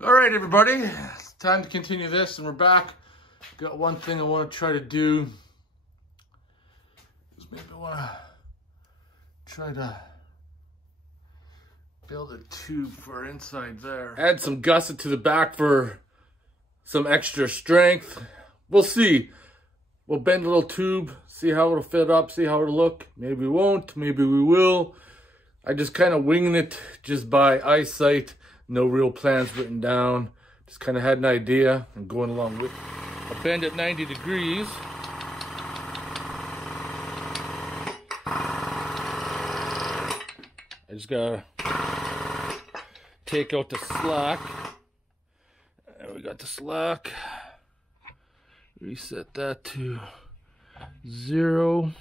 All right, everybody, it's time to continue this, and we're back. Got one thing I want to try to do. Is maybe I want to try to build a tube for inside there. Add some gusset to the back for some extra strength. We'll see. We'll bend a little tube, see how it'll fit up, see how it'll look. Maybe we won't, maybe we will. I just kind of winging it just by eyesight. No real plans written down. Just kind of had an idea and going along with it. I bend at 90 degrees. I just gotta take out the slack. There we got the slack. Reset that to 0.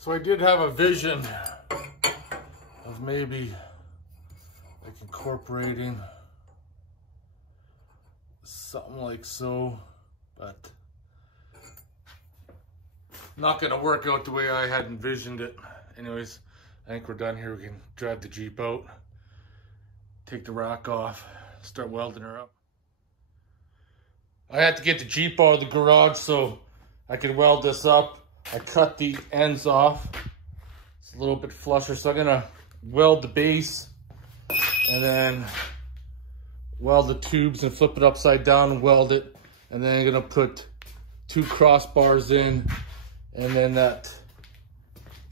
So I did have a vision of maybe like incorporating something like so, but not gonna work out the way I had envisioned it. Anyways, I think we're done here. We can drive the Jeep out, take the rack off, start welding her up. I had to get the Jeep out of the garage so I could weld this up. I cut the ends off. It's a little bit flusher, so I'm gonna weld the base and then weld the tubes and flip it upside down and weld it. And then I'm gonna put 2 crossbars in and then that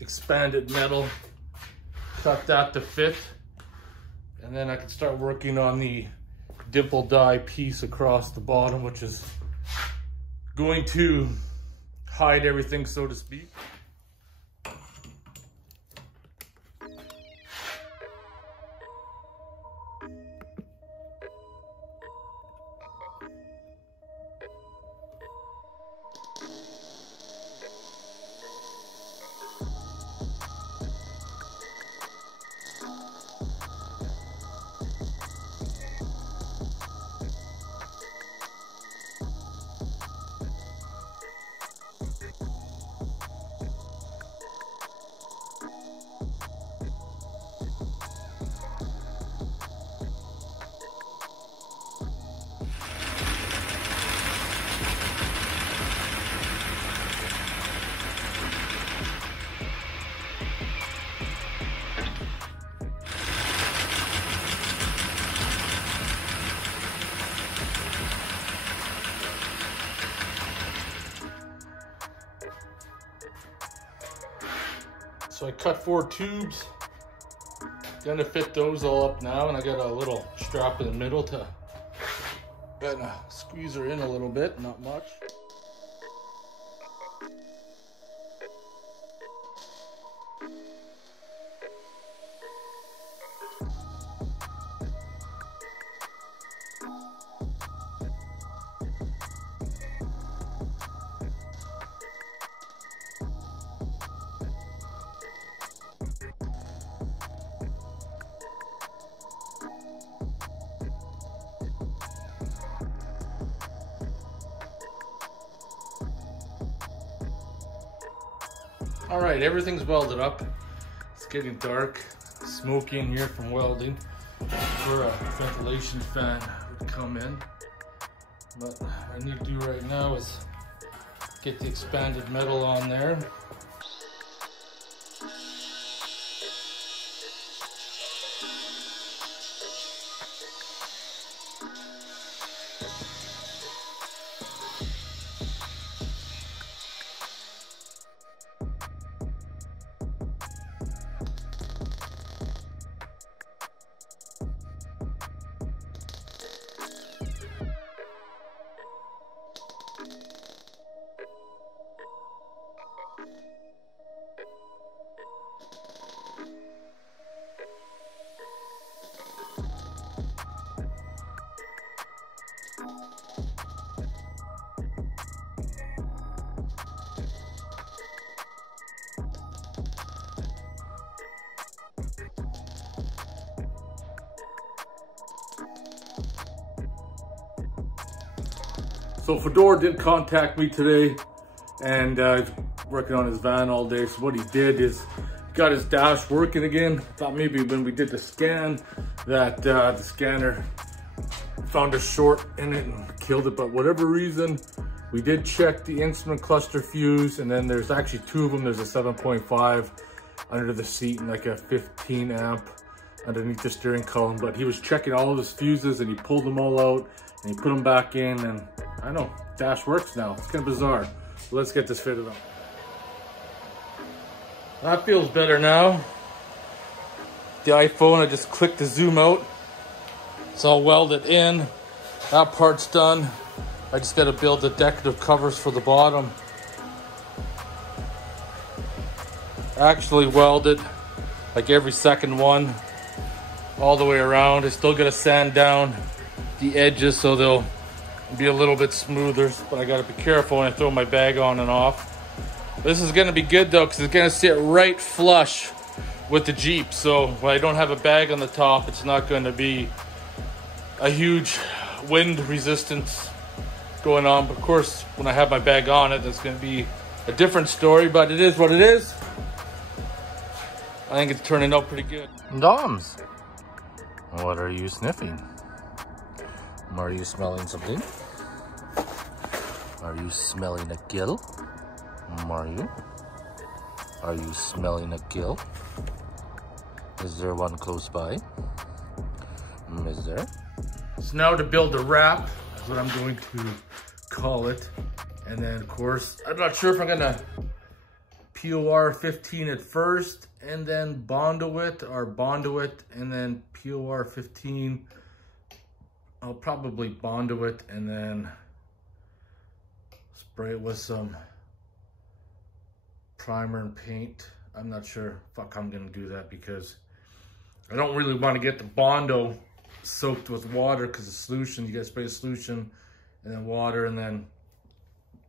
expanded metal, cut that to fit. And then I can start working on the dimple die piece across the bottom, which is going to hide everything, so to speak. So I cut 4 tubes, gonna fit those all up now, and I got a little strap in the middle to kind of squeeze her in a little bit, not much. All right, everything's welded up. It's getting dark, smoky in here from welding, where a ventilation fan would come in. But what I need to do right now is get the expanded metal on there. So Fedor did contact me today, and he's working on his van all day. So what he did is he got his dash working again. Thought maybe when we did the scan that the scanner found a short in it and killed it, but whatever reason, we did check the instrument cluster fuse, and then there's actually two of them. There's a 7.5 under the seat and like a 15 amp underneath the steering column, but he was checking all of his fuses and he pulled them all out and he put them back in, and I don't know, dash works now. It's kind of bizarre. So let's get this fitted up. That feels better now. The iPhone, I just clicked the zoom out. It's all welded in. That part's done. I just got to build the decorative covers for the bottom. Actually welded like every second one all the way around. I still got to sand down the edges so they'll be a little bit smoother, but I got to be careful when I throw my bag on and off. This is going to be good though, because it's going to sit right flush with the Jeep. So when I don't have a bag on the top, it's not going to be a huge wind resistance going on. But of course, when I have my bag on it, that's going to be a different story, but it is what it is. I think it's turning out pretty good. Doms, what are you sniffing? Are you smelling something? Are you smelling a gill? Mario? Are you smelling a gill? Is there one close by? Is there? So now to build the wrap, that's what I'm going to call it. And then of course, I'm not sure if I'm gonna POR 15 at first and then Bondo it, or Bondo it and then POR 15. I'll probably Bondo it and then spray it with some primer and paint. I'm not sure. Fuck, I'm gonna do that because I don't really want to get the Bondo soaked with water, because the solution, you gotta spray the solution and then water, and then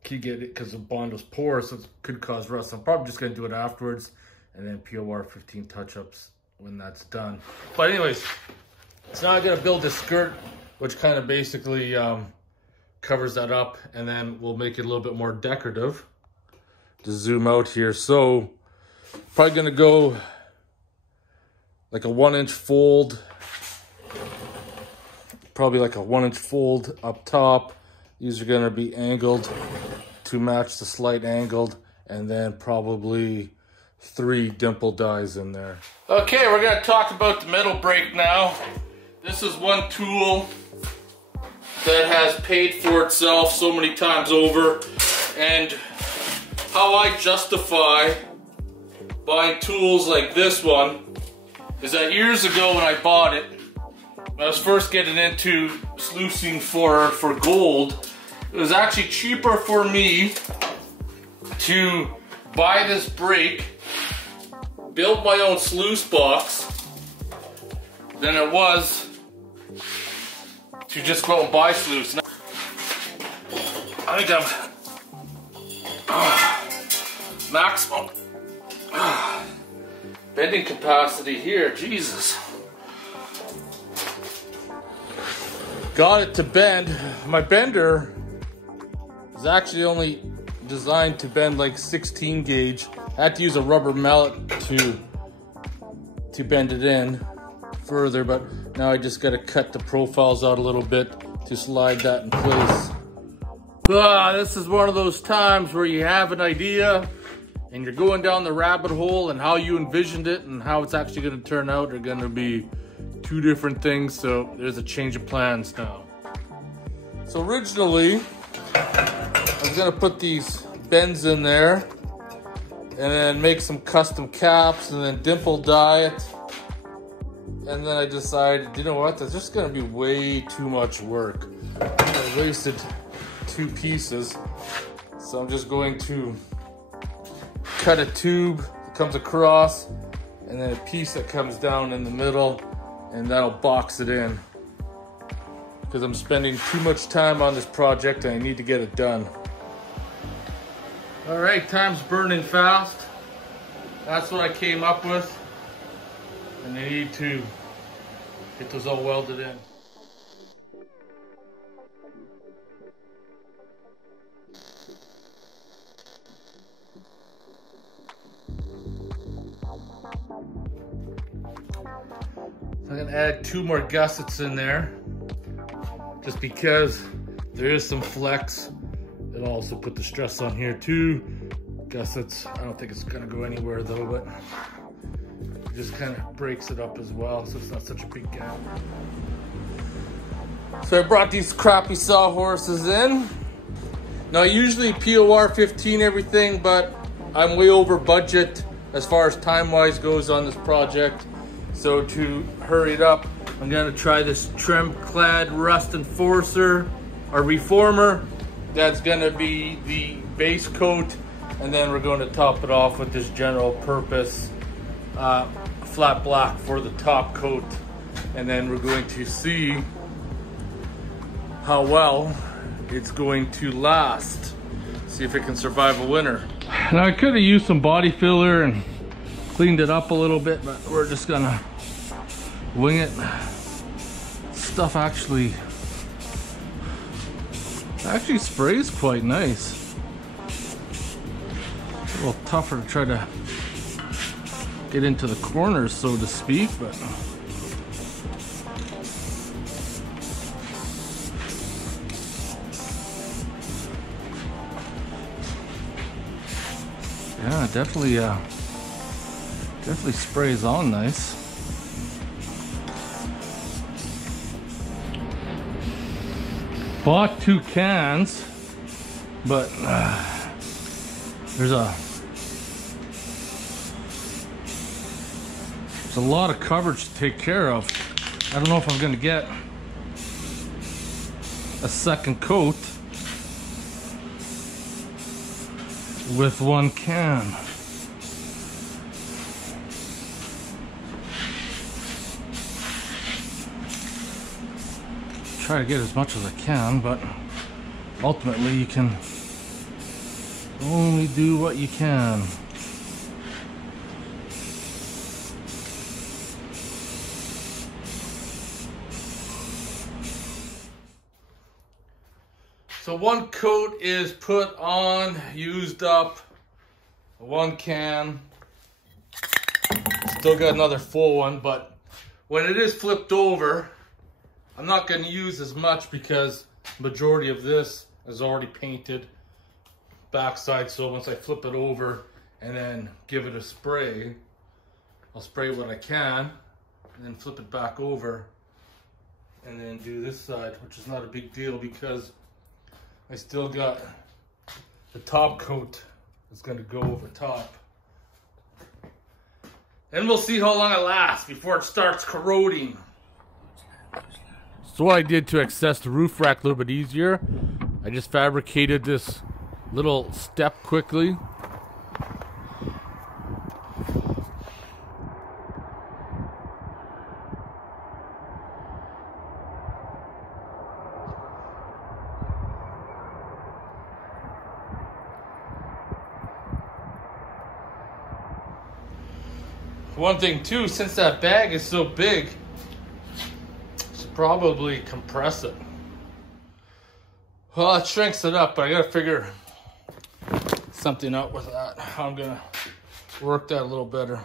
you get it because the Bondo's porous, so it could cause rust. I'm probably just gonna do it afterwards and then POR 15 touch-ups when that's done. But anyways, so now I'm gonna build this skirt, which kind of basically covers that up, and then we'll make it a little bit more decorative. To zoom out here, so probably gonna go like a 1-inch fold, probably like a 1-inch fold up top. These are gonna be angled to match the slight angled, and then probably 3 dimple dies in there. Okay, we're gonna talk about the metal brake now. This is one tool that has paid for itself so many times over, and how I justify buying tools like this one is that years ago when I bought it, when I was first getting into sluicing for gold, it was actually cheaper for me to buy this brake, build my own sluice box, than it was to just go out and buy sluice. I think I'm maximum bending capacity here, Jesus. Got it to bend. My bender is actually only designed to bend like 16 gauge. I had to use a rubber mallet to bend it in further, but now I just gotta cut the profiles out a little bit to slide that in place. This is one of those times where you have an idea and you're going down the rabbit hole, and how you envisioned it and how it's actually going to turn out are going to be two different things. So there's a change of plans now. So originally I was going to put these bends in there and then make some custom caps and then dimple dye it. And then I decided, you know what, that's just going to be way too much work. I wasted 2 pieces, so I'm just going to cut a tube that comes across and then a piece that comes down in the middle, and that'll box it in, because I'm spending too much time on this project and I need to get it done. All right, time's burning fast. That's what I came up with, and I need to get those all welded in. gonna add 2 more gussets in there, just because there is some flex. It'll also put the stress on here too. Gussets, I don't think it's gonna go anywhere though, but it just kind of breaks it up as well, so it's not such a big gap. So I brought these crappy sawhorses in. Now usually POR 15 everything, but I'm way over budget as far as time-wise goes on this project. So to hurry it up, I'm gonna try this trim clad rust enforcer or reformer. That's gonna be the base coat, and then we're going to top it off with this general purpose flat black for the top coat. And then we're going to see how well it's going to last. See if it can survive a winter. Now I could have used some body filler and cleaned it up a little bit, but we're just gonna wing it. Stuff actually sprays quite nice. A little tougher to try to get into the corners, so to speak, but yeah, definitely sprays on nice. Bought 2 cans, but there's a lot of coverage to take care of. I don't know if I'm gonna get a second coat with 1 can. Try to get as much as I can, but ultimately you can only do what you can. So 1 coat is put on, used up, 1 can. Still got another full one, but when it is flipped over, I'm not going to use as much because majority of this is already painted backside. So once I flip it over and then give it a spray, I'll spray what I can and then flip it back over and then do this side, which is not a big deal because I still got the top coat that's going to go over top. And we'll see how long it lasts before it starts corroding. So what I did to access the roof rack a little bit easier, I just fabricated this little step quickly. One thing too, since that bag is so big, probably compress it. Well, it shrinks it up, but I gotta figure something out with that. How I'm gonna work that a little better.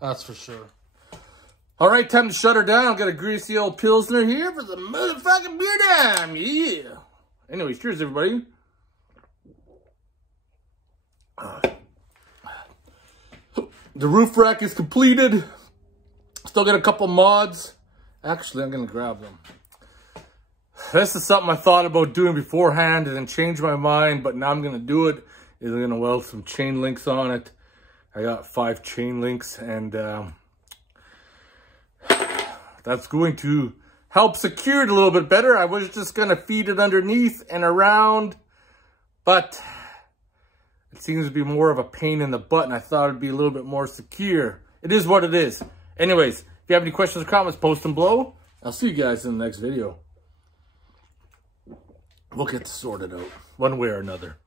That's for sure. All right, time to shut her down. I've got a greasy old Pilsner here for the motherfucking beer dime. Yeah. Anyways, cheers, everybody. The roof rack is completed. Still got a couple mods. Actually, I'm going to grab them. This is something I thought about doing beforehand and then changed my mind, but now I'm going to do it. I'm going to weld some chain links on it. I got 5 chain links, and that's going to help secure it a little bit better. I was just going to feed it underneath and around, but it seems to be more of a pain in the butt, and I thought it'd be a little bit more secure. It is what it is. Anyways, if you have any questions or comments, post them below. I'll see you guys in the next video. We'll get this sorted out one way or another.